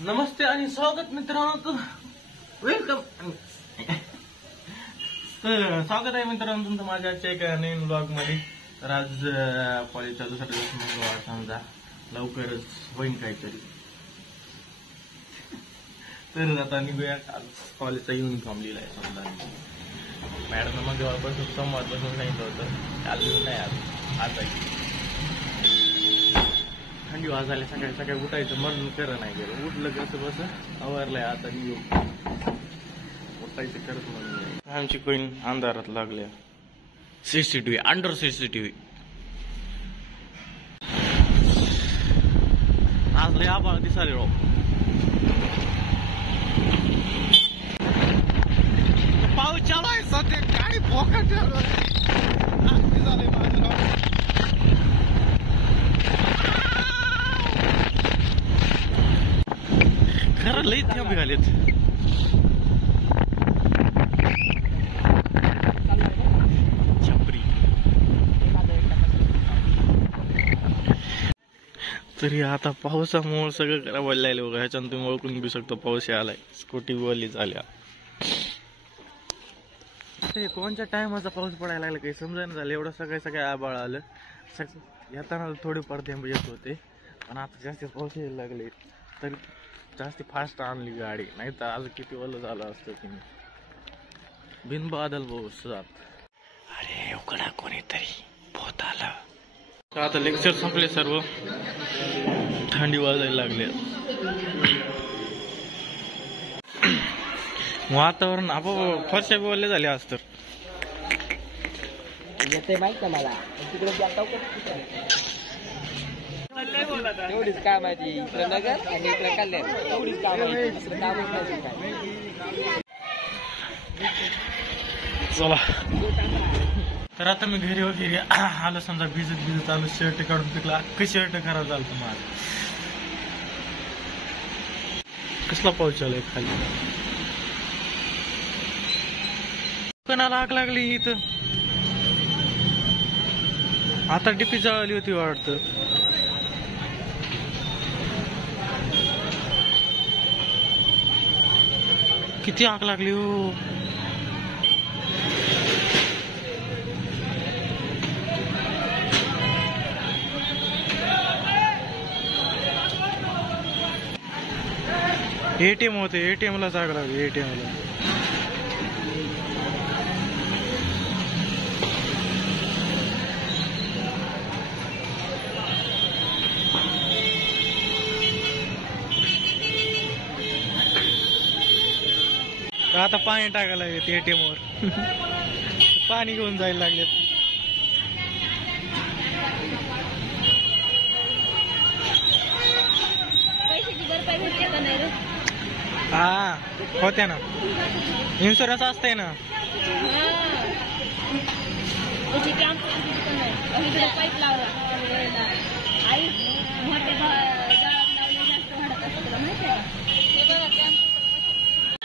नमस्ते आणि स्वागत मित्रांनो, वेलकम. तर स्वागत आहे मित्रांनो तुमचं माझ्या आजच्या एका नवीन ब्लॉग मध्ये. तर आज कॉलेजचा दुसरा दिवस मंगळवार, समजा लवकरच होईन काहीतरी. तर आता निघूया. आज कॉलेजचा युनिफॉर्म लिहिलाय समजा. मॅडम मंगळवारपासून सोमवारपासून सांगितलं होतं, काल लिहून नाही आज आहे. थंडी वाजायला सकाळी सकाळी उठायचं मन करत नाही गेलं. उठलं कसं बस आवरलंय आता निघू. उठायचं करत म्हणून आमची कोईन अंधारात लागल्या. CCTV under CCTV. आज लय आभाळ दिसाले राव. पाऊस चालू आहे सध्या. गाडी फोकट झालंय माझं राव. खरं लई थेंब घालेत. छपरी. तरी आता पावसामुळे सगळं खराब व्हायला लागलं बघा. ह्याच्यानं तुम्ही ओळखून घेऊ शकतो पाऊस आलाय. स्कूटी वली झाल्या. कोणत्या टायमाचा पाऊस पडायला लागला काही समजायला झालं. एवढं सगळं आबाळ आलं. येताना थोडेफार थेंब येत होते, पण आता जास्त पाऊस यायला लागले. तरी जास्त फास्ट आणली गाडी, नाही तर आज किती ओलं झालं असतं की नाही. बिन बादल पाऊसात. अरे उकडा कोणीतरी पोत आलं. आता लेक्चर संपले सर्व. थंडी वाजायला लागले. वातावरण आपोआप फरशा बोलले झाले आज. तर येते माहित ना मला. तिकडे जातो एवढीच काय माझी. इकडं नगर आणि इकडं कल्याण एवढीच काम आहे. दुसरं कामच नाही काय. चला तर आता मी घरी वगैरे आलं. समजा भिजत आलो. शर्ट काढून पिकला. अख्खं शर्ट खराब झालं तुम्हाला. कसला पाऊस चालू आहे खाली. कोणाला आग लागली इथं. आता डिपी जळाली होती वाटतं. किती आग लागली हो. एटीएम होते. एटीएम ला आग लागली. एटीएम ला. आता पाणी टाकायला लागले एटीएम वर. पाणी घेऊन जायला लागले. हा होत्या ना. इन्शुरन्स असते ना.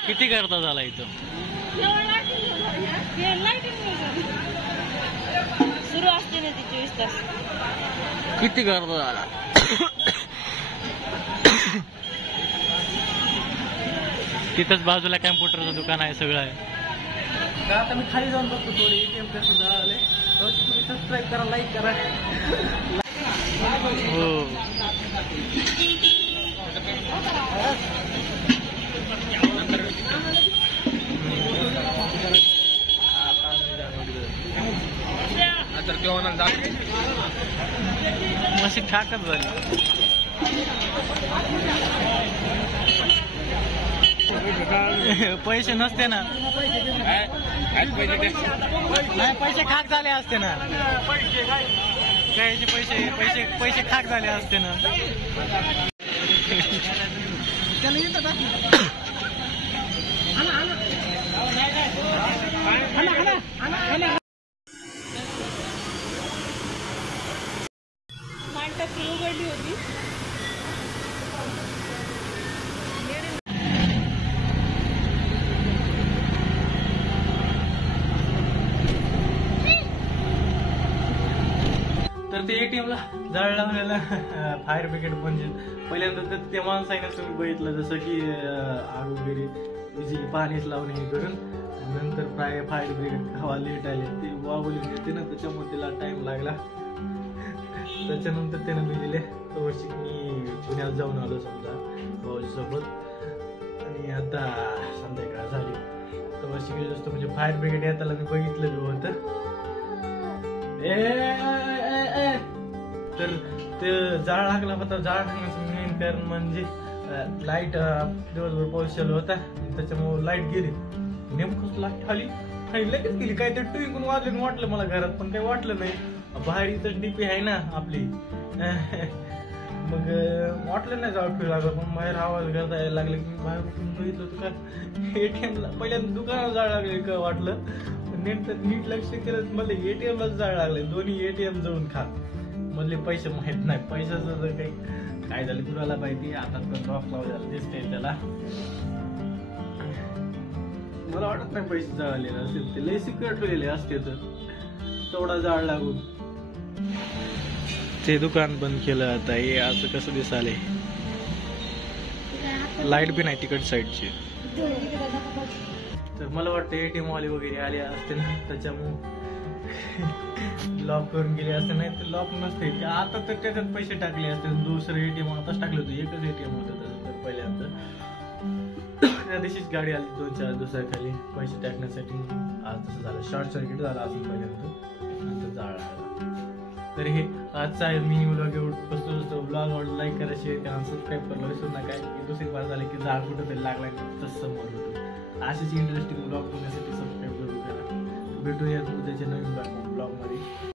किती करता झाला इथं. सुरू असते ना ती 24 तास. किती करता झाला. तिथंच बाजूला कॅम्प्युटरचं दुकान आहे. सगळं आहे. आता मी खाली जाऊन बघतो थोडी एटीएम कसं झालंय. तुम्ही सबस्क्राईब करा, लाईक करा. हो मशीन ठाकच झाली. पैसे नसते ना. नाही पैसे खाक झाले असते ना. कायचे पैसे पैसे पैसे खाक झाले असते ना. उघडली होती. तर ते ATM ला जाळ लावलेला फायर ब्रिगेड म्हणजे पहिल्यांदा तर त्या माणसाने तुम्ही बघितलं जसं की आग वगैरे विजेची पाणीच लावणे हे करून नंतर फायर ब्रिगेड हवा लेट आले ते वावली येते ना त्याच्यामुळे त्याला टाइम लागला. त्याच्यानंतर त्यानं मी दिले तोवर्षी मी पुण्याला जाऊन आलो समजा भाऊजीसोबत आणि आता संध्याकाळ झाली तोवर्षी गेलो असतो म्हणजे फायर ब्रिगेड येताना मी बघितलं होतं. तर ते जाळ लागला होता. जाळ लागण्याचं मेन कारण म्हणजे लाईट दिवसभर पाऊस चालू होता त्याच्यामुळे लाईट गेली नेमकंच लागली खाली खाली लगेच गेली. काय ते टुईकून वाजलं वाटलं मला घरात पण काही वाटलं नाही. बाहेर इथं डीपी आहे ना आपली मग वाटलं नाही जाळ ठेवू लागलं पण बाहेर आवाज करता यायला लागले की बाहेर उठून बघितलं होतं का ATM ला पहिल्यांदा दुकानाला जाळ लागले का वाटलं नीट लक्ष केलं मला ATM लाच जाळ लागले. दोन्ही ATM जाऊन खा मधले पैसे माहित नाही पैशाचं जर काही काय झालं कुणाला माहिती. आता पण लॉक लावलेला दिसतंय त्याला. मला वाटत नाही पैसे जळालेले असतील ते लय सिक्युअर ठेवलेले असते तर तेवढा जाळ लागून ते दुकान बंद केलं. आता हे असं कसं दिसाले लाईट बी नाही तिकड साईडची. तर मला वाटतं ATM वाले वगैरे आले असते ना त्याच्यामुळे लॉक करून गेले असते नाही तर लॉक नसते. आता तर त्याच्यात पैसे टाकले असते दुसरं ATM आताच टाकले होते एकच ATM होतं त्याचं तर पहिल्यांदा त्या दिवशीच गाडी आली 2-4 दिवसाखाली पैसे टाकण्यासाठी. आज तसं झालं शॉर्ट सर्किट झालं असून पहिल्यांदा नंतर जाळ लागला. तर हे आजचा मी व्लॉग एवढं बसतो व्लॉग आवडला लाईक करा शेअर करा सबस्क्राईब करायला विसरू नका. दुसरी बार झालं की जाळ कुठं तरी लागला तसं समोर होतो. अशीच इंटरेस्टिंग व्लॉग बघण्यासाठी सबस्क्राईब करून करा. भेटूया त्याच्या नवीन ब्लॉग.